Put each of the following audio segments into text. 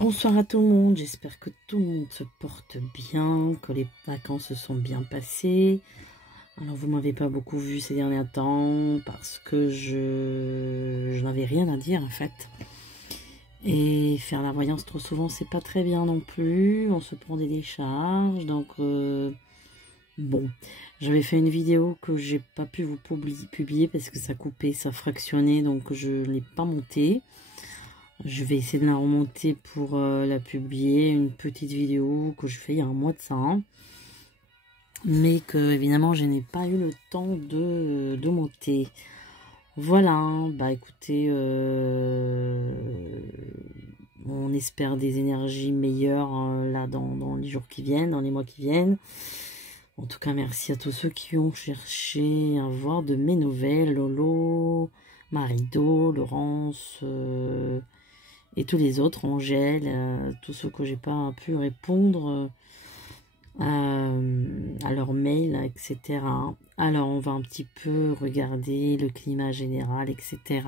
Bonsoir à tout le monde, j'espère que tout le monde se porte bien, que les vacances se sont bien passées. Alors vous m'avez pas beaucoup vu ces derniers temps parce que je n'avais rien à dire en fait. Et faire la voyance trop souvent c'est pas très bien non plus, on se prend des décharges, donc bon. J'avais fait une vidéo que j'ai pas pu vous publier parce que ça coupait, ça fractionnait, donc je ne l'ai pas montée. Je vais essayer de la remonter pour la publier, une petite vidéo que je fais il y a un mois de ça, hein. Mais que évidemment je n'ai pas eu le temps de monter. Voilà, bah écoutez, on espère des énergies meilleures là dans les jours qui viennent, dans les mois qui viennent. En tout cas, merci à tous ceux qui ont cherché à voir de mes nouvelles, Lolo, Marido, Laurence... et tous les autres, Angèle, tous ceux que j'ai pas pu répondre à leur mail, etc. Alors, on va un petit peu regarder le climat général, etc.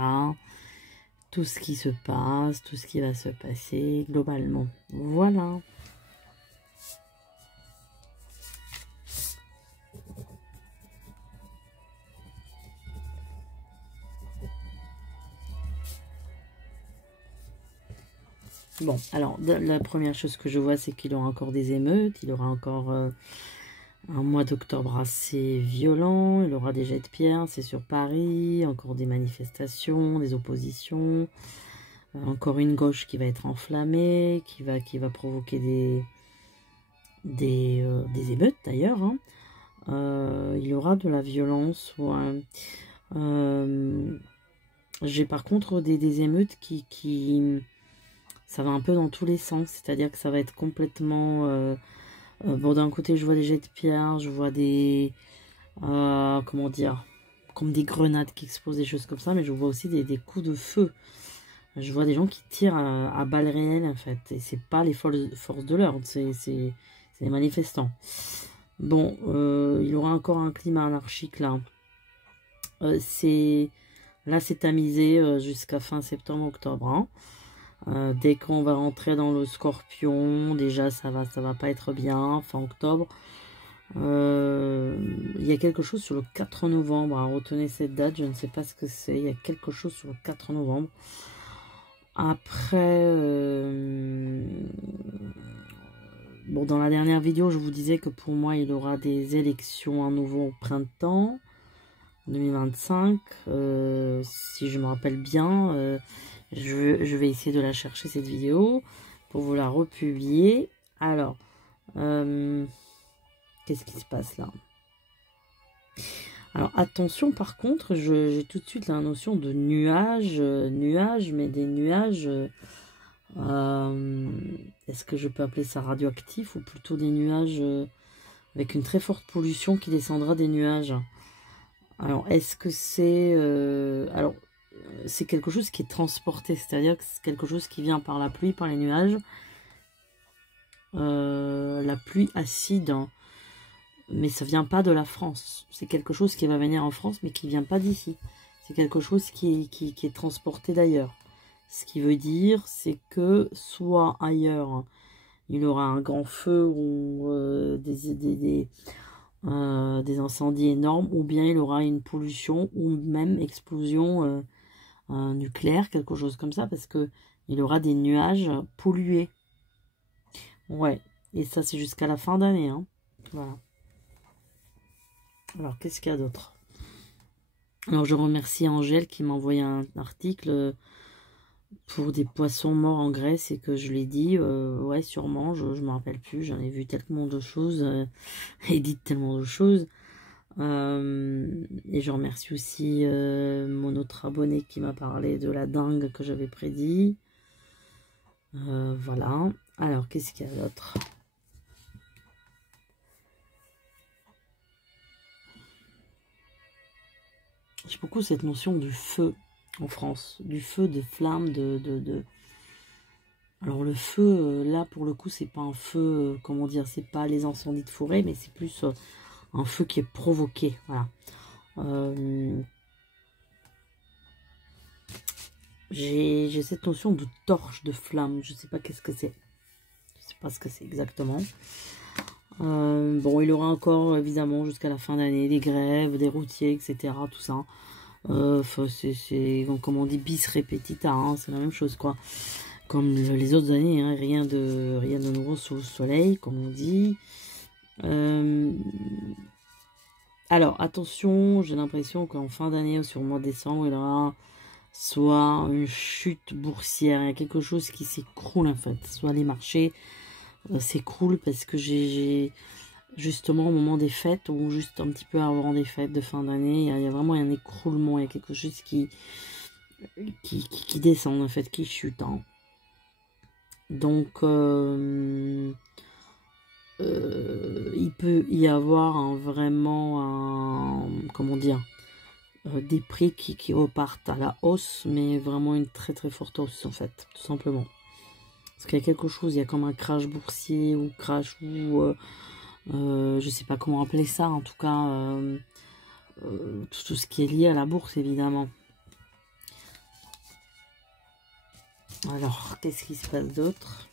Tout ce qui se passe, tout ce qui va se passer globalement. Voilà. Bon, alors, la première chose que je vois, c'est qu'il y aura encore des émeutes, il y aura encore un mois d'octobre assez violent, il y aura des jets de pierre, c'est sur Paris, encore des manifestations, des oppositions, encore une gauche qui va être enflammée, qui va provoquer des émeutes d'ailleurs, hein. Il y aura de la violence, ouais. J'ai par contre des émeutes qui ça va un peu dans tous les sens, c'est-à-dire que ça va être complètement... bon, d'un côté, je vois des jets de pierre, je vois des... comment dire, comme des grenades qui explosent, des choses comme ça, mais je vois aussi des coups de feu. Je vois des gens qui tirent à balles réelles, en fait, et c'est pas les forces de l'ordre, c'est les manifestants. Bon, il y aura encore un climat anarchique, là. Là, c'est tamisé jusqu'à fin septembre-octobre, hein. Dès qu'on va rentrer dans le Scorpion, déjà ça va pas être bien, fin octobre. Il y a quelque chose sur le 4 novembre, hein, retenez cette date, je ne sais pas ce que c'est, il y a quelque chose sur le 4 novembre. Après, bon, dans la dernière vidéo, je vous disais que pour moi, il y aura des élections à nouveau au printemps 2025, si je me rappelle bien. Je vais essayer de la chercher, cette vidéo, pour vous la republier. Alors, qu'est-ce qui se passe là? Alors, attention, par contre, j'ai tout de suite la notion de nuages, mais des nuages... est-ce que je peux appeler ça radioactif, ou plutôt des nuages avec une très forte pollution qui descendra des nuages? Alors, est-ce que c'est... alors, c'est quelque chose qui est transporté, c'est-à-dire que c'est quelque chose qui vient par la pluie, par les nuages. La pluie acide, hein. Mais ça vient pas de la France. C'est quelque chose qui va venir en France, mais qui vient pas d'ici. C'est quelque chose qui est transporté d'ailleurs. Ce qui veut dire, c'est que soit ailleurs, il y aura un grand feu ou des incendies énormes, ou bien il aura une pollution, ou même explosion nucléaire, quelque chose comme ça, parce que il aura des nuages pollués. Ouais, et ça c'est jusqu'à la fin d'année, hein. Voilà. Alors, qu'est-ce qu'il y a d'autre? Alors, je remercie Angèle qui m'a envoyé un article pour des poissons morts en Grèce, et que je l'ai dit, ouais, sûrement, je me rappelle plus, j'en ai vu tellement de choses, et dit tellement de choses. Et je remercie aussi mon autre abonné qui m'a parlé de la dingue que j'avais prédit. Voilà. Alors, qu'est-ce qu'il y a d'autre? J'ai beaucoup cette notion du feu en France, du feu, de flamme, Alors le feu, là pour le coup, c'est pas un feu, comment dire, c'est pas les incendies de forêt, mais c'est plus un feu qui est provoqué, voilà. J'ai cette notion de torche, de flamme. Je sais pas qu'est-ce que c'est. Je sais pas ce que c'est exactement. Bon, il y aura encore, évidemment, jusqu'à la fin d'année, des grèves, des routiers, etc. Tout ça. C'est, comme on dit, bis repetita. Hein, c'est la même chose, quoi. Comme les autres années, hein, rien de nouveau sous le soleil, comme on dit. Alors, attention, j'ai l'impression qu'en fin d'année, sur le mois de décembre, il y aura soit une chute boursière, il y a quelque chose qui s'écroule en fait, soit les marchés s'écroulent parce que j'ai justement au moment des fêtes ou juste un petit peu avant des fêtes de fin d'année, il y a vraiment un écroulement, il y a quelque chose qui descend en fait, qui chute. Hein. Donc, il peut y avoir vraiment comment dire, des prix qui repartent à la hausse, mais vraiment une très très forte hausse en fait, tout simplement. Parce qu'il y a quelque chose, il y a comme un crash boursier ou crash ou je sais pas comment appeler ça, en tout cas tout ce qui est lié à la bourse évidemment. Alors, qu'est-ce qui se passe d'autre?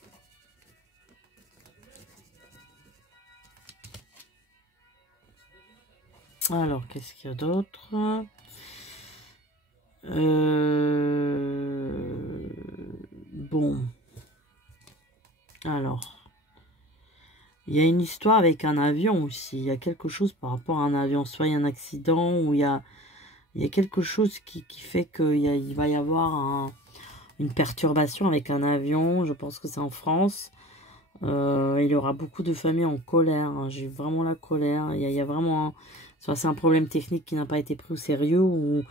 Alors, qu'est-ce qu'il y a d'autre? Bon. Alors. Il y a une histoire avec un avion aussi. Il y a quelque chose par rapport à un avion. Soit il y a un accident ou il y a quelque chose qui fait qu'il va y avoir une perturbation avec un avion. Je pense que c'est en France. Il y aura beaucoup de familles en colère. Hein. J'ai vraiment la colère. Il y a vraiment... Soit c'est un problème technique qui n'a pas été pris au sérieux ou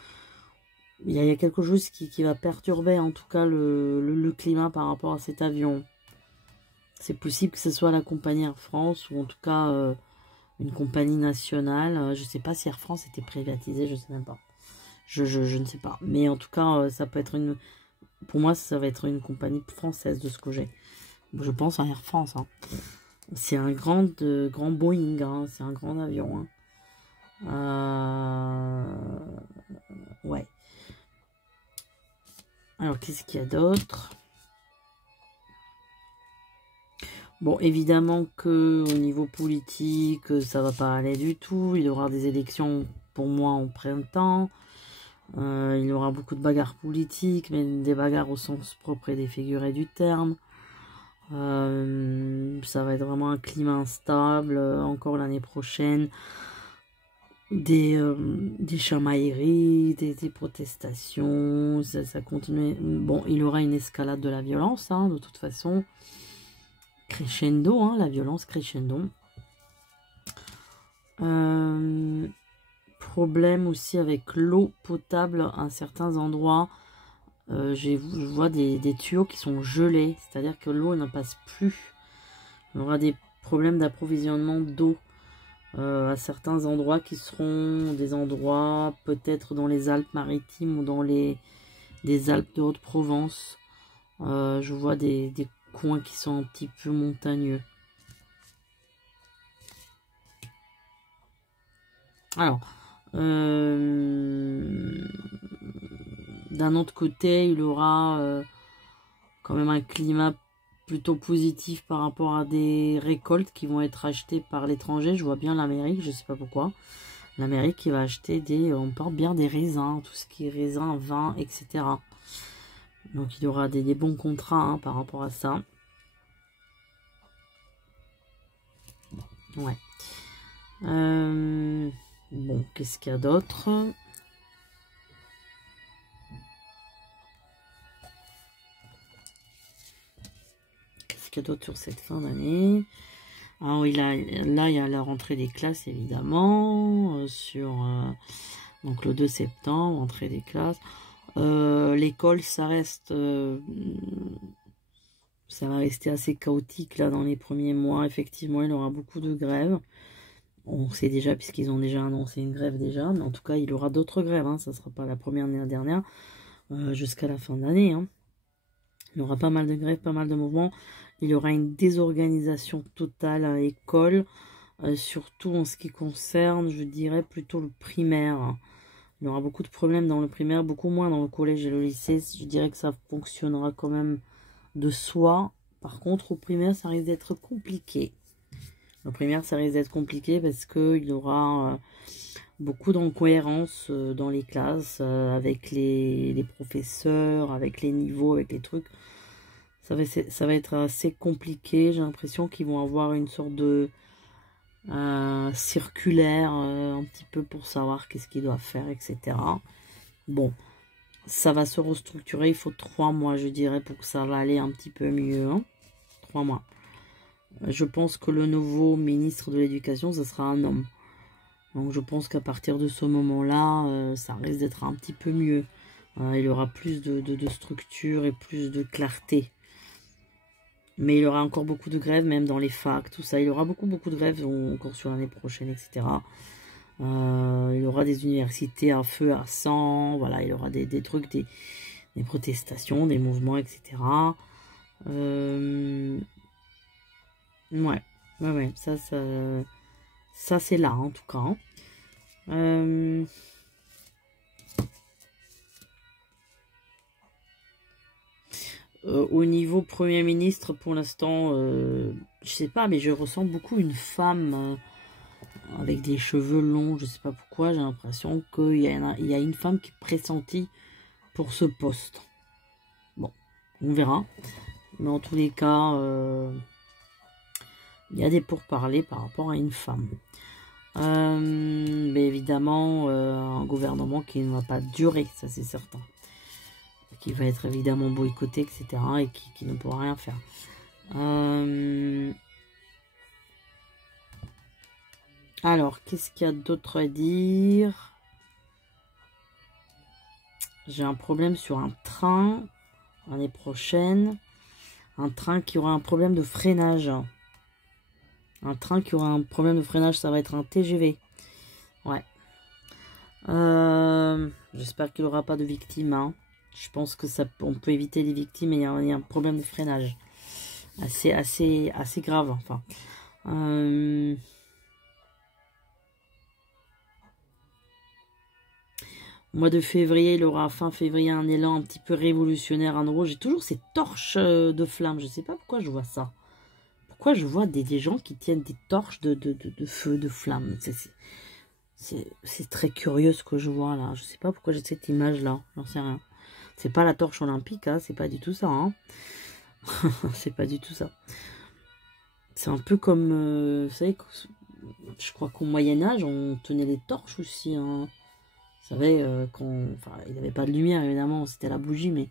il y a quelque chose qui va perturber en tout cas le climat par rapport à cet avion. C'est possible que ce soit la compagnie Air France ou en tout cas une compagnie nationale. Je ne sais pas si Air France était privatisée, je ne sais même pas. Je ne sais pas. Mais en tout cas, ça peut être une... Pour moi, ça va être une compagnie française de ce que j'ai. Je pense à Air France. Hein. C'est un grand Boeing. Hein. C'est un grand avion. Hein. Ouais. Alors, qu'est-ce qu'il y a d'autre? Bon, évidemment que au niveau politique, ça va pas aller du tout. Il y aura des élections pour moi en printemps. Il y aura beaucoup de bagarres politiques, mais des bagarres au sens propre et défiguré du terme. Ça va être vraiment un climat instable. Encore l'année prochaine, des chamailleries, des protestations. Ça continue. Bon, il y aura une escalade de la violence, hein, de toute façon. Crescendo, hein, la violence crescendo. Problème aussi avec l'eau potable à certains endroits. Je vois des tuyaux qui sont gelés, c'est-à-dire que l'eau ne passe plus. Il y aura des problèmes d'approvisionnement d'eau à certains endroits qui seront des endroits peut-être dans les Alpes-Maritimes ou dans des Alpes de Haute-Provence. Je vois des coins qui sont un petit peu montagneux. Alors, d'un autre côté, il y aura quand même un climat plutôt positif par rapport à des récoltes qui vont être achetées par l'étranger. Je vois bien l'Amérique, je sais pas pourquoi. L'Amérique qui va acheter on parle bien des raisins, tout ce qui est raisins, vin, etc. Donc il y aura des bons contrats hein, par rapport à ça. Ouais. Bon, qu'est-ce qu'il y a d'autre? Qu'est-ce qu'il y a d'autre sur cette fin d'année? Ah oui, là, il y a la rentrée des classes, évidemment, donc le 2 septembre, rentrée des classes. L'école, ça va rester assez chaotique, là, dans les premiers mois. Effectivement, il y aura beaucoup de grèves. On sait déjà, puisqu'ils ont déjà annoncé une grève déjà, mais en tout cas, il y aura d'autres grèves, hein. Ça ne sera pas la première ni la dernière, jusqu'à la fin de l'année, hein. Il y aura pas mal de grèves, pas mal de mouvements. Il y aura une désorganisation totale à l'école, surtout en ce qui concerne, je dirais, plutôt le primaire. Il y aura beaucoup de problèmes dans le primaire, beaucoup moins dans le collège et le lycée. Je dirais que ça fonctionnera quand même de soi. Par contre, au primaire, ça risque d'être compliqué. Au primaire, ça risque d'être compliqué parce qu'il y aura beaucoup d'incohérences dans les classes, avec les professeurs, avec les niveaux, avec les trucs. Ça va être assez compliqué. J'ai l'impression qu'ils vont avoir une sorte de circulaire un petit peu pour savoir qu'est-ce qu'ils doivent faire, etc. Bon, ça va se restructurer. Il faut 3 mois, je dirais, pour que ça va aller un petit peu mieux. Hein. 3 mois. Je pense que le nouveau ministre de l'Éducation, ce sera un homme. Donc je pense qu'à partir de ce moment-là, ça risque d'être un petit peu mieux. Il y aura plus de structure et plus de clarté. Mais il y aura encore beaucoup de grèves, même dans les facs, tout ça. Il y aura beaucoup de grèves encore sur l'année prochaine, etc. Il y aura des universités à feu, à sang. Voilà, il y aura des trucs, des protestations, des mouvements, etc. Ouais, ça c'est là, en tout cas. Au niveau Premier ministre, pour l'instant, je sais pas, mais je ressens beaucoup une femme avec des cheveux longs, je sais pas pourquoi, j'ai l'impression qu'il y a une femme qui est pressentie pour ce poste. Bon, on verra. Mais en tous les cas, il y a des pourparlers par rapport à une femme. Mais évidemment, un gouvernement qui ne va pas durer, ça c'est certain. Qui va être évidemment boycotté, etc. et qui ne pourra rien faire. Alors, qu'est-ce qu'il y a d'autre à dire? J'ai un problème sur un train l'année prochaine. Un train qui aura un problème de freinage. Un train qui aura un problème de freinage, ça va être un TGV. Ouais. J'espère qu'il n'aura pas de victimes. Hein. Je pense que on peut éviter les victimes, mais il y a un problème de freinage. Assez grave, enfin. Mois de février, il aura fin février un élan un petit peu révolutionnaire à nouveau. J'ai toujours ces torches de flammes. Je sais pas pourquoi je vois ça. Pourquoi je vois des gens qui tiennent des torches de feu, de flammes. C'est très curieux ce que je vois là. Je sais pas pourquoi j'ai cette image là. J'en sais rien. C'est pas la torche olympique, hein. C'est pas du tout ça. Hein. C'est pas du tout ça. C'est un peu comme, vous savez, je crois qu'au Moyen-Âge, on tenait les torches aussi. Hein. Vous savez, enfin, il n'y avait pas de lumière, évidemment, c'était la bougie, mais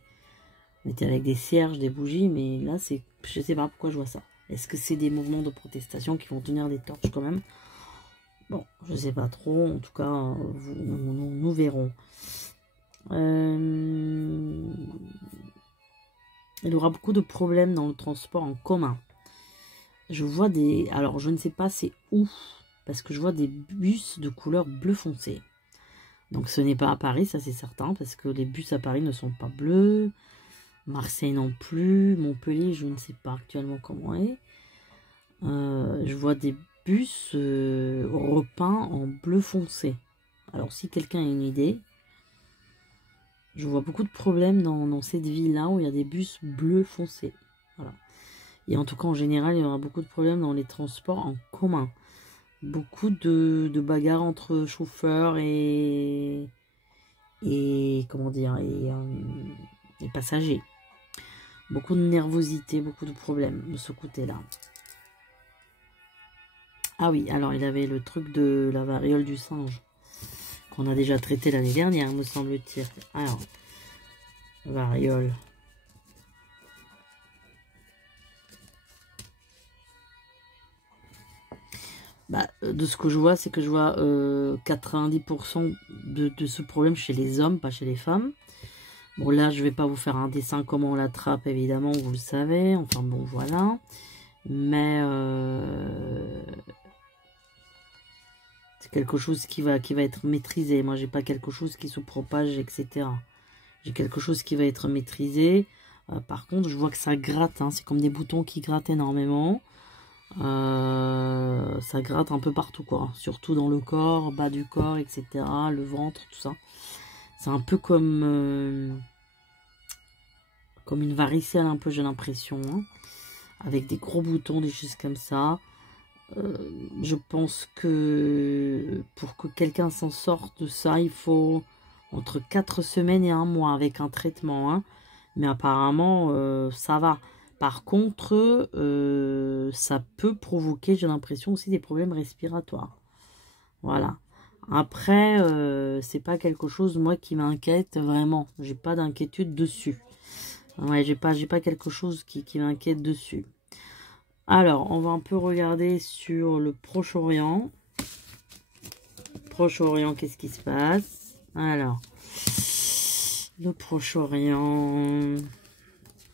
on était avec des cierges, des bougies, mais là, je sais pas pourquoi je vois ça. Est-ce que c'est des mouvements de protestation qui vont tenir des torches quand même? Bon, je sais pas trop, en tout cas, nous verrons. Il y aura beaucoup de problèmes dans le transport en commun. Je vois alors je ne sais pas c'est où, parce que je vois des bus de couleur bleu foncé. Donc ce n'est pas à Paris, ça c'est certain, parce que les bus à Paris ne sont pas bleus. Marseille non plus. Montpellier, je ne sais pas actuellement comment est. Je vois des bus repeints en bleu foncé. Alors si quelqu'un a une idée, je vois beaucoup de problèmes dans cette ville-là où il y a des bus bleu foncé. Voilà. Et en tout cas, en général, il y aura beaucoup de problèmes dans les transports en commun. Beaucoup de bagarres entre chauffeurs et comment dire, et passagers. Beaucoup de nervosité, beaucoup de problèmes de ce côté-là. Ah oui, alors il avait le truc de la variole du singe qu'on a déjà traité l'année dernière, me semble-t-il. Alors, variole. Bah, de ce que je vois, c'est que je vois 90% de ce problème chez les hommes, pas chez les femmes. Bon, là, je vais pas vous faire un dessin comment on l'attrape, évidemment, vous le savez. Enfin, bon, voilà. Mais c'est quelque chose qui va être maîtrisé. Moi, j'ai pas quelque chose qui se propage, etc. J'ai quelque chose qui va être maîtrisé. Par contre, je vois que ça gratte. Hein. C'est comme des boutons qui grattent énormément. Ça gratte un peu partout, quoi. Surtout dans le corps, bas du corps, etc. Le ventre, tout ça. C'est un peu comme une varicelle, un peu, j'ai l'impression. Hein, avec des gros boutons, des choses comme ça. Je pense que pour que quelqu'un s'en sorte de ça, il faut entre 4 semaines et 1 mois avec un traitement. Hein. Mais apparemment, ça va. Par contre, ça peut provoquer, j'ai l'impression, aussi des problèmes respiratoires. Voilà. Après, c'est pas quelque chose, moi, qui m'inquiète vraiment. J'ai pas d'inquiétude dessus. Ouais, j'ai pas quelque chose qui m'inquiète dessus. Alors, on va un peu regarder sur le Proche-Orient. Proche-Orient, qu'est-ce qui se passe? Alors, le Proche-Orient.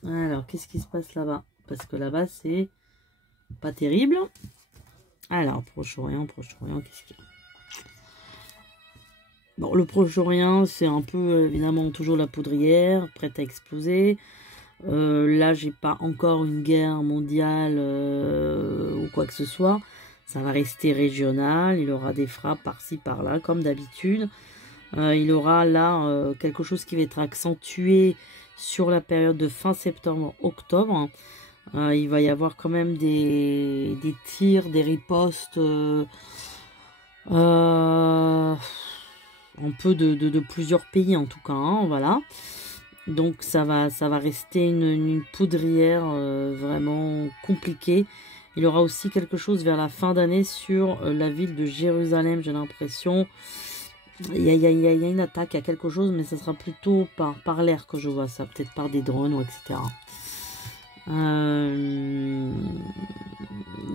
Alors, qu'est-ce qui se passe là-bas? Parce que là-bas, c'est pas terrible. Alors, Proche-Orient, qu'est-ce qu'il y a? Bon, le Proche-Orient, c'est un peu, évidemment, toujours la poudrière, prête à exploser. Là, j'ai pas encore une guerre mondiale ou quoi que ce soit. Ça va rester régional. Il aura des frappes par-ci, par-là, comme d'habitude. Il aura là quelque chose qui va être accentué sur la période de fin septembre-octobre. Il va y avoir quand même des tirs, des ripostes un peu de plusieurs pays en tout cas. Hein, voilà. Donc ça va rester une poudrière vraiment compliquée. Il y aura aussi quelque chose vers la fin d'année sur la ville de Jérusalem, j'ai l'impression. Il y a une attaque, il y a quelque chose, mais ça sera plutôt par l'air que je vois ça, peut-être par des drones ou etc.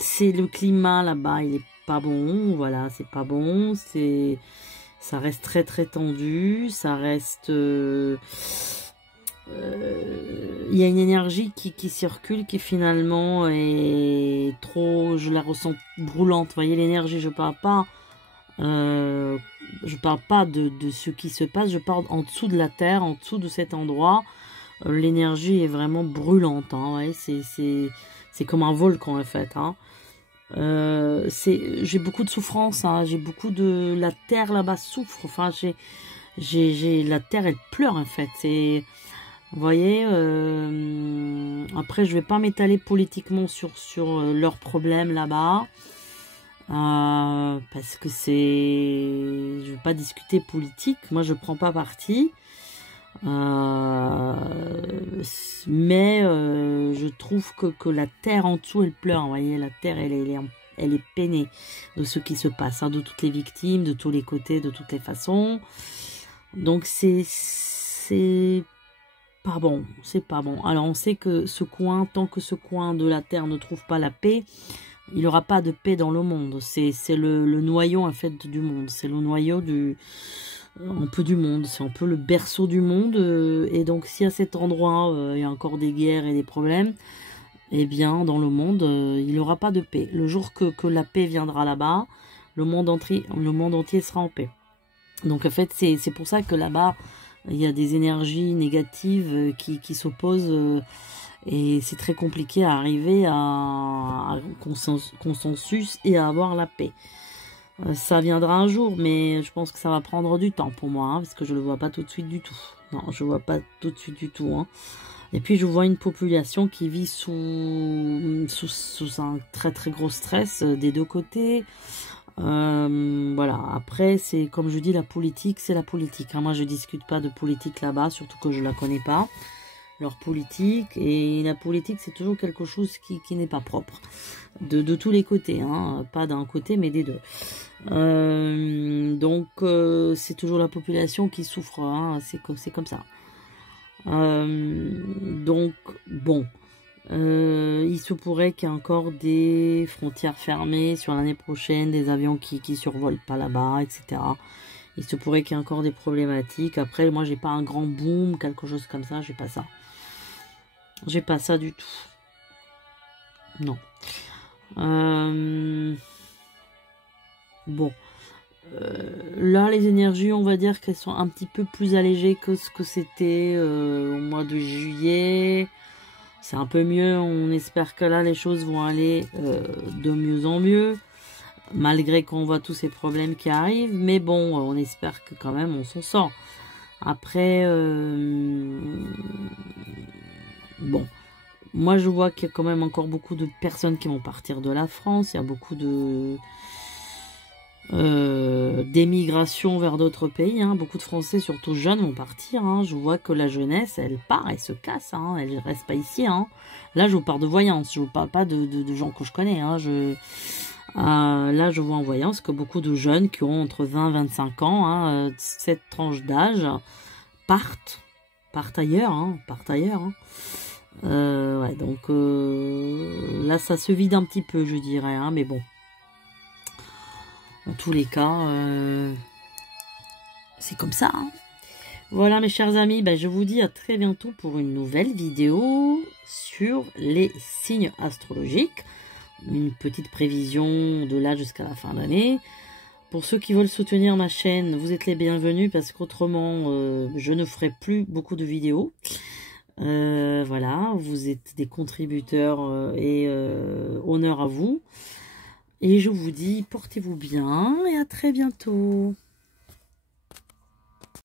C'est le climat là-bas, il est pas bon, voilà, c'est pas bon, ça reste très très tendu, ça reste... il y a une énergie qui circule, qui finalement est trop, je la ressens brûlante. Vous voyez l'énergie, je parle pas de ce qui se passe, je parle en dessous de la terre, en dessous de cet endroit. L'énergie est vraiment brûlante. Hein, ouais, c'est comme un volcan en fait. Hein. J'ai beaucoup de souffrance. Hein, j'ai beaucoup de la terre là-bas souffre. Enfin, la terre elle pleure en fait. C'est vous voyez, après je vais pas m'étaler politiquement sur leurs problèmes là-bas, parce que je vais pas discuter politique, moi je prends pas parti, mais je trouve que la terre en dessous elle pleure, vous voyez, la terre elle est peinée de ce qui se passe, hein, de toutes les victimes, de tous les côtés, de toutes les façons, donc c'est pas bon, c'est pas bon. Alors on sait que tant que ce coin de la Terre ne trouve pas la paix, il n'y aura pas de paix dans le monde. C'est le noyau en fait du monde. C'est le noyau un peu du monde. C'est un peu le berceau du monde. Et donc si à cet endroit il y a encore des guerres et des problèmes, eh bien dans le monde il n'y aura pas de paix. Le jour que la paix viendra là-bas, le monde entier sera en paix. Donc en fait c'est pour ça que là-bas il y a des énergies négatives qui s'opposent et c'est très compliqué à arriver à un consensus et à avoir la paix. Ça viendra un jour, mais je pense que ça va prendre du temps pour moi, hein, parce que je ne le vois pas tout de suite du tout. Non, je ne vois pas tout de suite du tout. Hein. Et puis je vois une population qui vit sous un très très gros stress des deux côtés. Voilà, après c'est comme je dis, la politique c'est la politique, hein. Moi je discute pas de politique là-bas, surtout que je la connais pas, leur politique, et la politique c'est toujours quelque chose qui n'est pas propre de tous les côtés, hein. Pas d'un côté mais des deux, donc c'est toujours la population qui souffre, hein. C'est comme ça, donc bon, il se pourrait qu'il y ait encore des frontières fermées sur l'année prochaine, des avions qui survolent pas là-bas, etc. Il se pourrait qu'il y ait encore des problématiques. Après, moi, j'ai pas un grand boom, quelque chose comme ça, j'ai pas ça. J'ai pas ça du tout. Non. Bon. Là, les énergies, on va dire qu'elles sont un petit peu plus allégées que ce que c'était au mois de juillet. c'est un peu mieux. On espère que là, les choses vont aller de mieux en mieux, malgré qu'on voit tous ces problèmes qui arrivent. Mais bon, on espère que quand même, on s'en sort. Après, bon, moi, je vois qu'il y a quand même encore beaucoup de personnes qui vont partir de la France. Il y a beaucoup de d'émigration vers d'autres pays, hein. Beaucoup de Français, surtout jeunes, vont partir, hein. Je vois que la jeunesse, elle part, elle se casse, hein. Elle reste pas ici, hein. Là, je vous parle de voyance, je vous parle pas de gens que je connais, hein. Là, je vois en voyance que beaucoup de jeunes qui ont entre 20 et 25 ans, hein, cette tranche d'âge, partent ailleurs, hein, ouais, donc là, ça se vide un petit peu, je dirais, hein, mais bon. En tous les cas, c'est comme ça, hein. Voilà mes chers amis, ben, je vous dis à très bientôt pour une nouvelle vidéo sur les signes astrologiques. Une petite prévision de là jusqu'à la fin d'année. Pour ceux qui veulent soutenir ma chaîne, vous êtes les bienvenus parce qu'autrement, je ne ferai plus beaucoup de vidéos. Voilà, vous êtes des contributeurs et honneur à vous. Et je vous dis, portez-vous bien et à très bientôt.